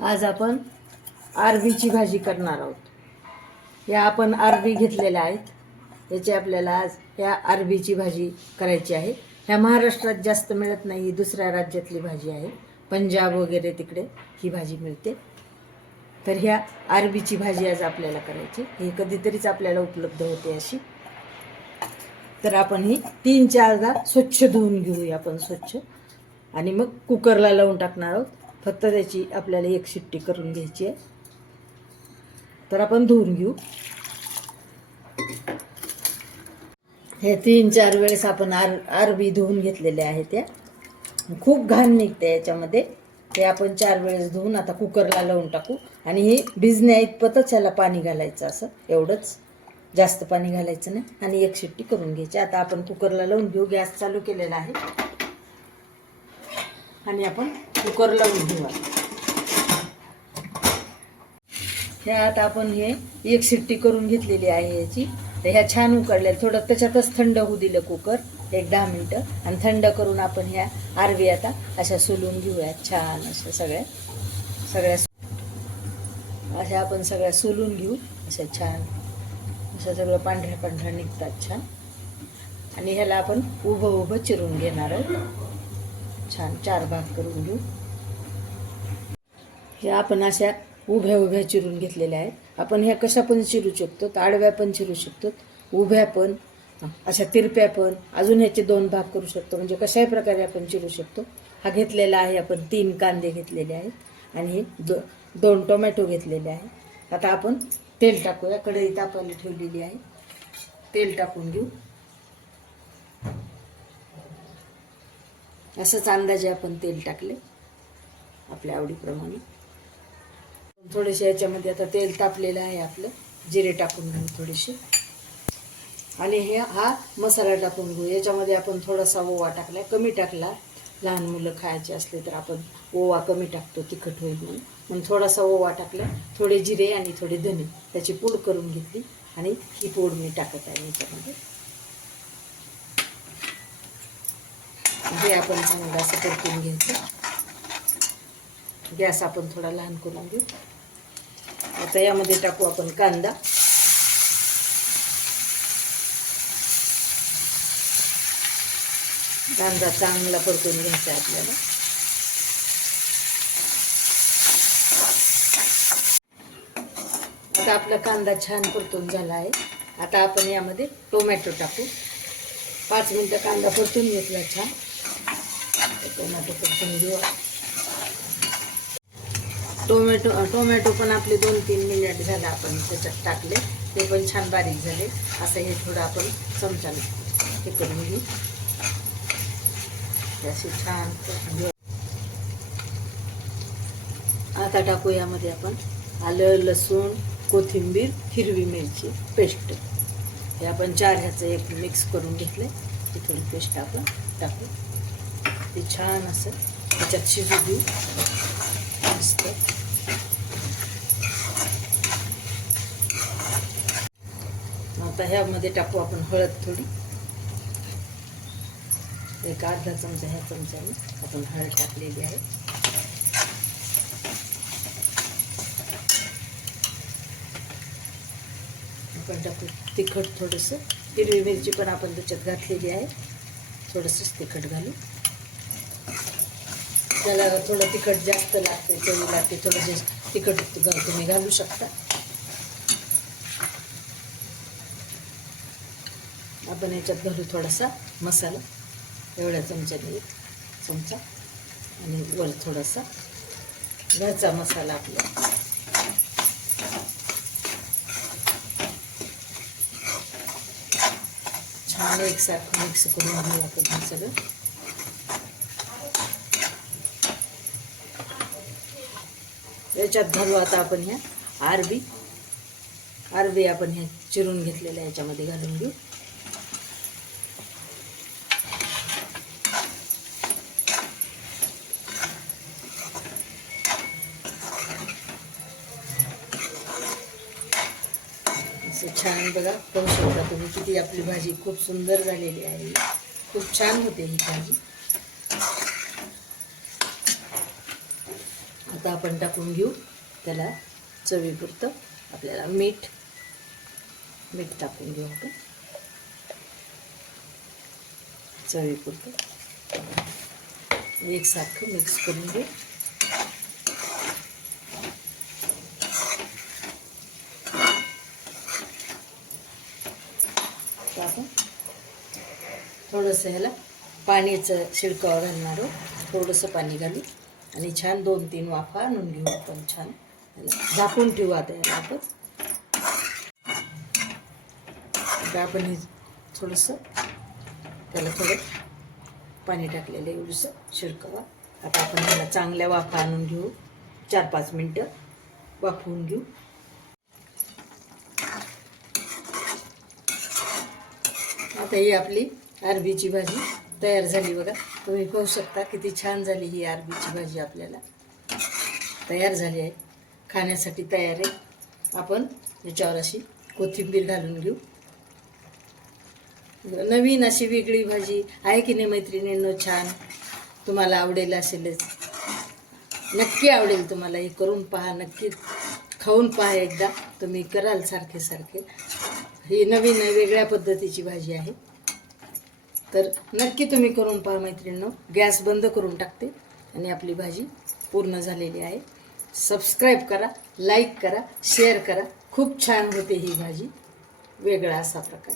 आज आपण आरबीची भाजी करणार आहोत. या आपण अरबी घेतलेल्या आहेत. याची आपल्याला आज ह्या अरबीची भाजी करायची आहे. ह्या महाराष्ट्रात जास्त मिळत नाही ही दुसऱ्या राज्यातली भाजी आहे. पंजाब वगैरे तिकडे ही भाजी मिळते. तर ह्या आरबीची भाजी आज आपल्याला करायची. ही कधीतरीच आपल्याला उपलब्ध होते अशी. तर आपण ही तीन चारदा स्वच्छ धुवून घेऊया आपण स्वच्छ. आणि मग कुकरला लावून टाकणार आहोत. फक्त त्याची आपल्याला एक शिट्टी करून घ्यायची आहे. तर आपण धुवून घेऊ. हे तीन चार वेळेस आपण आर आरबी धुवून घेतलेल्या आहेत त्या. खूप घाण निघते याच्यामध्ये. ते आपण चार वेळेस धुवून आता कुकरला लावून टाकू. आणि हे भिजण्या इतपतच ह्याला पाणी घालायचं असं. एवढंच. जास्त पाणी घालायचं नाही. आणि एक शिट्टी करून घ्यायची. आता आपण कुकरला लावून घेऊ. गॅस चालू केलेला आहे. आणि आपण कुकर लावून ठेवा. ह्यात आता आपण हे एक शिट्टी करून घेतलेली आहे याची. तर ह्या छान उकडल्या. थोडं त्याच्यातच थंड होऊ दिलं कुकर एक दहा मिनटं. आणि थंड करून आपण ह्या आरवी आता अशा सोलून घेऊयात छान अशा सगळ्या. सगळ्या अशा आपण सगळ्या सोलून घेऊ. अशा छान. असं सगळं पांढऱ्या पांढऱ्या निघतात छान. आणि ह्याला आपण उभं उभं चिरून घेणार आहोत. छान चार भाग करून घेऊ. ह्या आपण अशा उभ्या उभ्या चिरून घेतलेल्या आहेत. आपण ह्या कशा पण चिरू शकतो आडव्या पण चिरू शकतो उभ्या पण अशा तिरप्या पण. अजून ह्याचे दोन भाग करू शकतो म्हणजे कशाही प्रकारे आपण चिरू शकतो. हा घेतलेला आहे आपण तीन कांदे घेतलेले आहेत आणि हे दो दोन टोमॅटो घेतलेले आहेत. आता आपण तेल टाकूया. कढई तापायला ठेवलेली आहे. तेल टाकून घेऊ. असंच अंदाजे आपण तेल टाकले आपल्या आवडीप्रमाणे. थोडेसे याच्यामध्ये आता तेल तापलेलं आहे आपलं जिरे टाकून घेऊ थोडेसे. आणि हे हा मसाला टाकून घेऊ. याच्यामध्ये आपण थोडासा ओवा टाकला कमी टाकला. लहान मुलं खायचे असले तर आपण ओवा कमी टाकतो तिखट होईल म्हणून. म्हणून थोडासा ओवा टाकला थोडे जिरे आणि थोडे धने त्याची पूड करून घेतली. आणि ही पूड मी टाकत आहे याच्यामध्ये. हे आपण चांगलं असं परतून घ्यायचं. गॅस आपण थोडा लहान करून घेऊ. आता यामध्ये टाकू आपण कांदा. कांदा चांगला परतून घ्यायचा आहे आपल्याला. आता आपला कांदा छान परतून झाला आहे. आता आपण यामध्ये टोमॅटो टाकू. पाच मिनटं कांदा परतून घेतला छान. टोमॅटो परतून घेऊ. टोमॅटो टोमॅटो पण आपले दोन तीन मिनिट झाले आपण त्याच्यात टाकले. ते पण छान बारीक झाले. असं हे थोडं आपण चमच्याने हे करून घेऊ. असे छान आता टाकू यामध्ये आपण आलं लसूण कोथिंबीर हिरवी मिरची पेस्ट. हे आपण चार ह्याचं एक मिक्स करून घेतले ती थोडी पेस्ट आपण टाकू. ते छान असं त्याच्यात शिजू देऊ मस्त आता ह्यामध्ये टाकू आपण हळद थोडी एक अर्धा चमचा ह्या चमच्याने आपण हळद टाकलेली आहे आपण टाकू तिखट थोडंसं. हिरवी मिरची पण आपण त्याच्यात घातलेली आहे. थोडंसंच तिखट घालू. त्याला थोडं तिखट जास्त लागते चवी लागते थोडं जे तिखट तुम्ही घालू शकता. आपण याच्यात घालू थोडासा मसाला एवढ्या चमच्याने एक चमचा. आणि वर थोडासा घरचा मसाला आपला. छान एकसारखं मिक्स करून घेऊ आपण सगळं. याच्यात घालू आता आपण ह्या आरबी. आरबी आपण ह्या चिरून घेतलेल्या याच्यामध्ये घालून घेऊ. असं छान बघा पाहू शकता तुम्ही किती आपली भाजी खूप सुंदर झालेली आहे. खूप छान होते ही भाजी. सुद्धा आपण टाकून घेऊ. त्याला चवीपुरतं आपल्याला मीठ मीठ टाकून घेऊ आपण. चवीपुरतं. एकसारखं मिक्स करून घेऊ. आपण थोडंसं ह्याला पाण्याचं शिडकावर घालणार आहोत. थोडंसं पाणी घालू आणि छान दोन तीन वाफा आणून घेऊ आपण छान. झाकून ठेवू आता याला आपण. आता आपण हे थोडंसं त्याला थोडं पाणी टाकलेलं आहे एवढंसं शिडकावा आता आपण ह्याला चांगल्या वाफा आणून घेऊ. चार पाच मिनटं वाफवून घेऊ. आता ही आपली अरबीची भाजी. तयार झाली बघा. तुम्ही पाहू शकता किती छान झाली ही अरबीची भाजी आपल्याला. तयार झाली आहे. खाण्यासाठी तयार आहे. आपण याच्यावर अशी कोथिंबीर घालून घेऊ. नवीन अशी वेगळी भाजी आहे की नाही मैत्रिणींनो? छान. तुम्हाला आवडेल असेलच नक्की आवडेल तुम्हाला. हे करून पहा. नक्की खाऊन पहा एकदा. तुम्ही कराल सारखे सारखे. ही नवीन वेगळ्या पद्धतीची भाजी आहे. तर नक्की तुम्ही करून पहा मैत्रिणीनं. गॅस बंद करून टाकते आणि आपली भाजी पूर्ण झालेली आहे. सबस्क्राईब करा लाईक करा शेअर करा. खूप छान होते ही भाजी. वेगळा असा प्रकार.